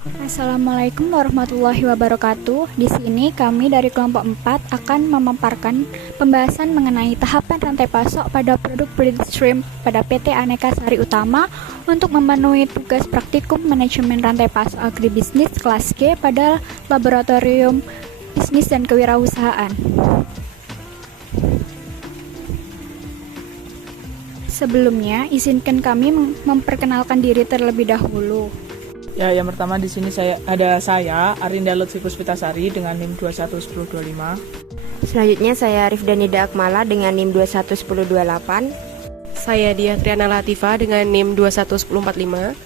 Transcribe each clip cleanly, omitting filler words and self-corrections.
Assalamualaikum warahmatullahi wabarakatuh. Di sini kami dari kelompok 4 akan memaparkan pembahasan mengenai tahapan rantai pasok pada produk breaded shrimp pada PT Aneka Sari Utama untuk memenuhi tugas praktikum manajemen rantai pasok agribisnis kelas G pada Laboratorium Bisnis dan Kewirausahaan. Sebelumnya, izinkan kami memperkenalkan diri terlebih dahulu. Ya, yang pertama di sini saya Arinda Lutfi Puspitasari dengan NIM 211025. Selanjutnya saya Rifdanida Akmala dengan NIM 211028. Saya Dia Triana Latifa dengan NIM 21145.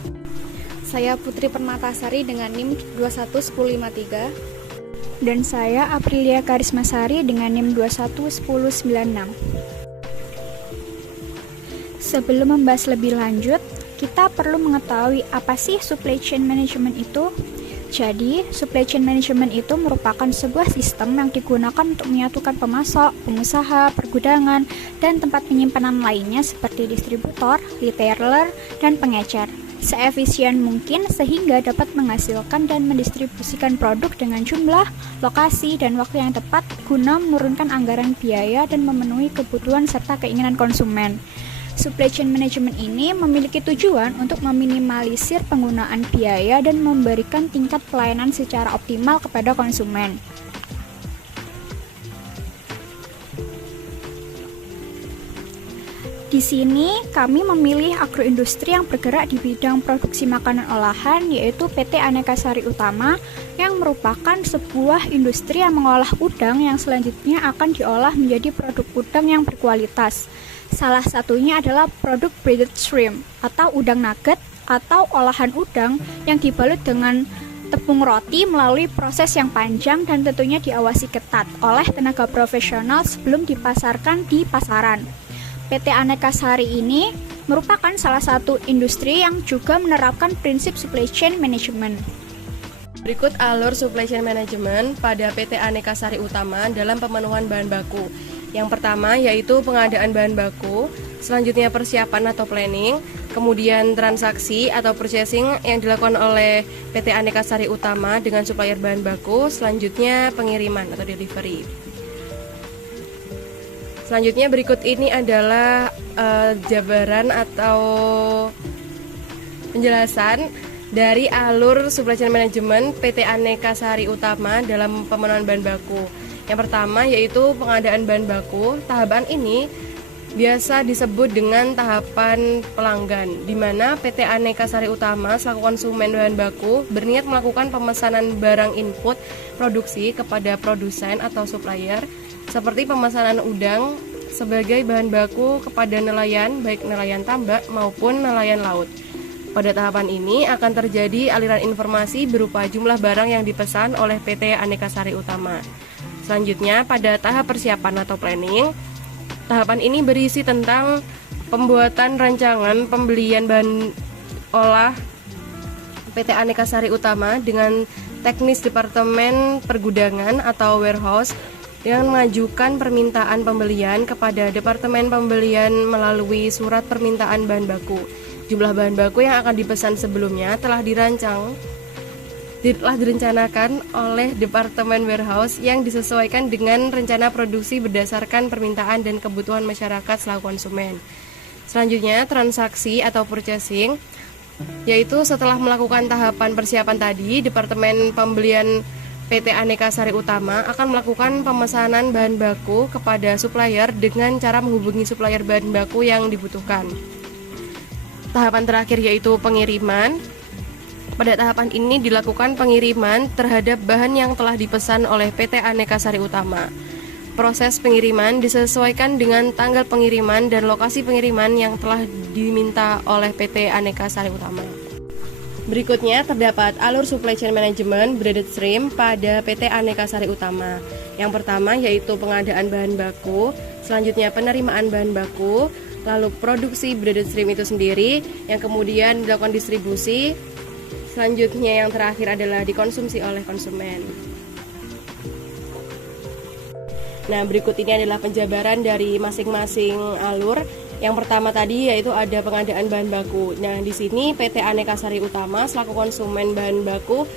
Saya Putri Permatasari dengan NIM 21153. Dan saya Aprilia Karismasari dengan NIM 211096. Sebelum membahas lebih lanjut, kita perlu mengetahui apa sih supply chain management itu. Jadi, supply chain management itu merupakan sebuah sistem yang digunakan untuk menyatukan pemasok, pengusaha, pergudangan, dan tempat penyimpanan lainnya seperti distributor, retailer, dan pengecer, seefisien mungkin sehingga dapat menghasilkan dan mendistribusikan produk dengan jumlah, lokasi, dan waktu yang tepat guna menurunkan anggaran biaya dan memenuhi kebutuhan serta keinginan konsumen. Supply chain management ini memiliki tujuan untuk meminimalisir penggunaan biaya dan memberikan tingkat pelayanan secara optimal kepada konsumen. Di sini kami memilih agroindustri yang bergerak di bidang produksi makanan olahan, yaitu PT Aneka Sari Utama, yang merupakan sebuah industri yang mengolah udang yang selanjutnya akan diolah menjadi produk udang yang berkualitas. Salah satunya adalah produk breaded shrimp atau udang nugget atau olahan udang yang dibalut dengan tepung roti melalui proses yang panjang dan tentunya diawasi ketat oleh tenaga profesional sebelum dipasarkan di pasaran. PT Aneka Sari ini merupakan salah satu industri yang juga menerapkan prinsip supply chain management. Berikut alur supply chain management pada PT Aneka Sari Utama dalam pemenuhan bahan baku. Yang pertama yaitu pengadaan bahan baku, selanjutnya persiapan atau planning, kemudian transaksi atau purchasing yang dilakukan oleh PT Aneka Sari Utama dengan supplier bahan baku, selanjutnya pengiriman atau delivery. Selanjutnya berikut ini adalah jabaran atau penjelasan dari alur supply chain management PT Aneka Sari Utama dalam pemenuhan bahan baku. Yang pertama yaitu pengadaan bahan baku. Tahapan ini biasa disebut dengan tahapan pelanggan, di mana PT Aneka Sari Utama selaku konsumen bahan baku berniat melakukan pemesanan barang input produksi kepada produsen atau supplier, seperti pemesanan udang sebagai bahan baku kepada nelayan, baik nelayan tambak maupun nelayan laut. Pada tahapan ini akan terjadi aliran informasi berupa jumlah barang yang dipesan oleh PT Aneka Sari Utama. Selanjutnya, pada tahap persiapan atau planning, tahapan ini berisi tentang pembuatan rancangan pembelian bahan olah PT Aneka Sari Utama dengan teknis Departemen Pergudangan atau Warehouse dengan mengajukan permintaan pembelian kepada Departemen Pembelian melalui surat permintaan bahan baku. Jumlah bahan baku yang akan dipesan sebelumnya telah direncanakan oleh Departemen Warehouse yang disesuaikan dengan rencana produksi berdasarkan permintaan dan kebutuhan masyarakat selaku konsumen. Selanjutnya, transaksi atau purchasing, yaitu setelah melakukan tahapan persiapan tadi, Departemen Pembelian PT Aneka Sari Utama akan melakukan pemesanan bahan baku kepada supplier dengan cara menghubungi supplier bahan baku yang dibutuhkan. Tahapan terakhir yaitu pengiriman. Pada tahapan ini dilakukan pengiriman terhadap bahan yang telah dipesan oleh PT Aneka Sari Utama. Proses pengiriman disesuaikan dengan tanggal pengiriman dan lokasi pengiriman yang telah diminta oleh PT Aneka Sari Utama. Berikutnya terdapat alur supply chain management breaded shrimp pada PT Aneka Sari Utama. Yang pertama yaitu pengadaan bahan baku, selanjutnya penerimaan bahan baku, lalu produksi breaded shrimp itu sendiri, yang kemudian dilakukan distribusi. Selanjutnya yang terakhir adalah dikonsumsi oleh konsumen. Nah, berikut ini adalah penjabaran dari masing-masing alur. Yang pertama tadi yaitu ada pengadaan bahan baku. Nah, di sini PT Aneka Sari Utama selaku konsumen bahan baku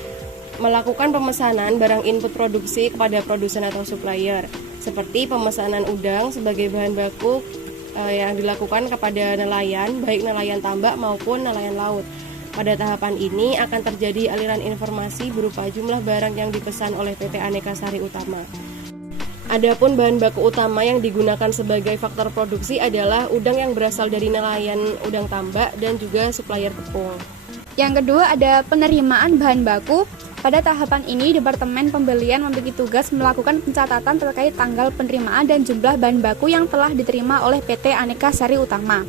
melakukan pemesanan barang input produksi kepada produsen atau supplier, seperti pemesanan udang sebagai bahan baku yang dilakukan kepada nelayan, baik nelayan tambak maupun nelayan laut. Pada tahapan ini akan terjadi aliran informasi berupa jumlah barang yang dipesan oleh PT Aneka Sari Utama. Adapun bahan baku utama yang digunakan sebagai faktor produksi adalah udang yang berasal dari nelayan udang tambak dan juga supplier tepung. Yang kedua ada penerimaan bahan baku. Pada tahapan ini, Departemen Pembelian memiliki tugas melakukan pencatatan terkait tanggal penerimaan dan jumlah bahan baku yang telah diterima oleh PT Aneka Sari Utama.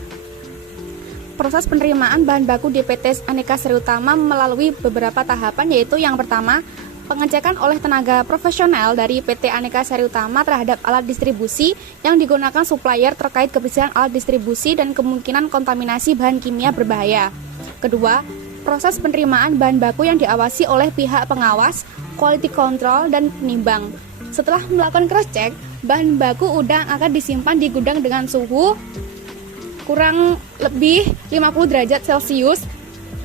Proses penerimaan bahan baku di PT Aneka Sari Utama melalui beberapa tahapan, yaitu yang pertama, pengecekan oleh tenaga profesional dari PT Aneka Sari Utama terhadap alat distribusi yang digunakan supplier terkait kebersihan alat distribusi dan kemungkinan kontaminasi bahan kimia berbahaya. Kedua, proses penerimaan bahan baku yang diawasi oleh pihak pengawas, quality control, dan penimbang. Setelah melakukan cross-check, bahan baku udang akan disimpan di gudang dengan suhu kurang lebih 50 derajat Celcius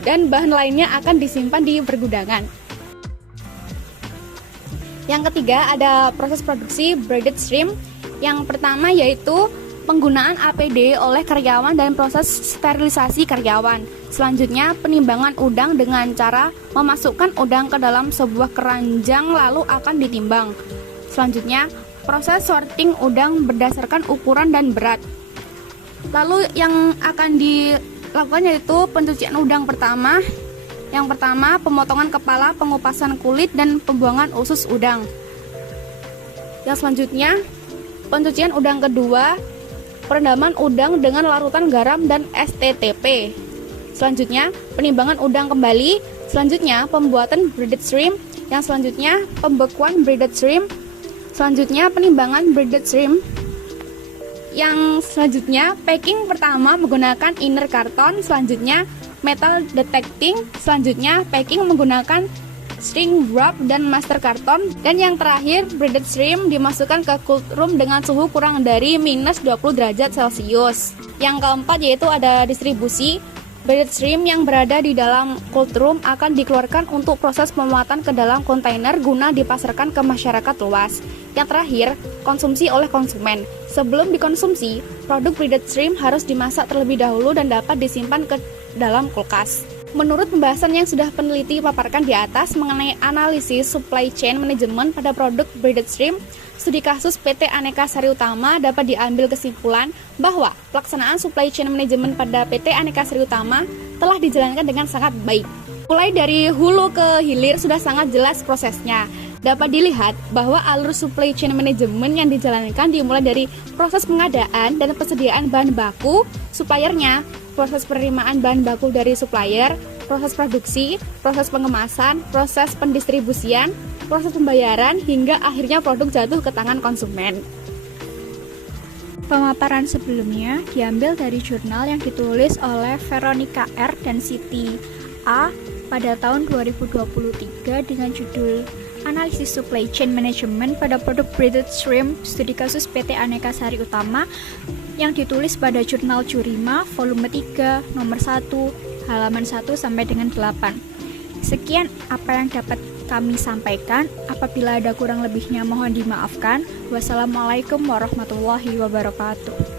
dan bahan lainnya akan disimpan di pergudangan. Yang ketiga ada proses produksi braided shrimp. Yang pertama yaitu penggunaan APD oleh karyawan dan proses sterilisasi karyawan. Selanjutnya penimbangan udang dengan cara memasukkan udang ke dalam sebuah keranjang lalu akan ditimbang. Selanjutnya proses sorting udang berdasarkan ukuran dan berat. Lalu yang akan dilakukan yaitu pencucian udang pertama. Yang pertama, pemotongan kepala, pengupasan kulit, dan pembuangan usus udang. Yang selanjutnya, pencucian udang kedua, perendaman udang dengan larutan garam dan STTP. Selanjutnya, penimbangan udang kembali. Selanjutnya, pembuatan braided shrimp. Yang selanjutnya, pembekuan braided shrimp. Selanjutnya, penimbangan braided shrimp. Yang selanjutnya, packing pertama menggunakan inner karton. Selanjutnya, metal detecting, selanjutnya packing menggunakan shrink wrap dan master karton, dan yang terakhir braided shrimp dimasukkan ke cold room dengan suhu kurang dari minus 20 derajat Celcius. Yang keempat yaitu ada distribusi. Braided shrimp yang berada di dalam cold room akan dikeluarkan untuk proses pemuatan ke dalam kontainer guna dipasarkan ke masyarakat luas. Yang terakhir, konsumsi oleh konsumen. Sebelum dikonsumsi, produk braided shrimp harus dimasak terlebih dahulu dan dapat disimpan ke dalam kulkas. Menurut pembahasan yang sudah peneliti paparkan di atas mengenai analisis supply chain management pada produk braided shrimp, studi kasus PT Aneka Sari Utama dapat diambil kesimpulan bahwa pelaksanaan supply chain management pada PT Aneka Sari Utama telah dijalankan dengan sangat baik. Mulai dari hulu ke hilir sudah sangat jelas prosesnya. Dapat dilihat bahwa alur supply chain management yang dijalankan dimulai dari proses pengadaan dan persediaan bahan baku suppliernya, proses penerimaan bahan baku dari supplier, proses produksi, proses pengemasan, proses pendistribusian, proses pembayaran, hingga akhirnya produk jatuh ke tangan konsumen. Pemaparan sebelumnya diambil dari jurnal yang ditulis oleh Veronica R. dan Siti A. pada tahun 2023 dengan judul Analisis Supply Chain Management pada Produk Braided Shrimp, Studi Kasus PT Aneka Sari Utama, yang ditulis pada Jurnal Jurima, volume 3, nomor 1, halaman 1 sampai dengan 8. Sekian apa yang dapat kami sampaikan. Apabila ada kurang lebihnya mohon dimaafkan. Wassalamualaikum warahmatullahi wabarakatuh.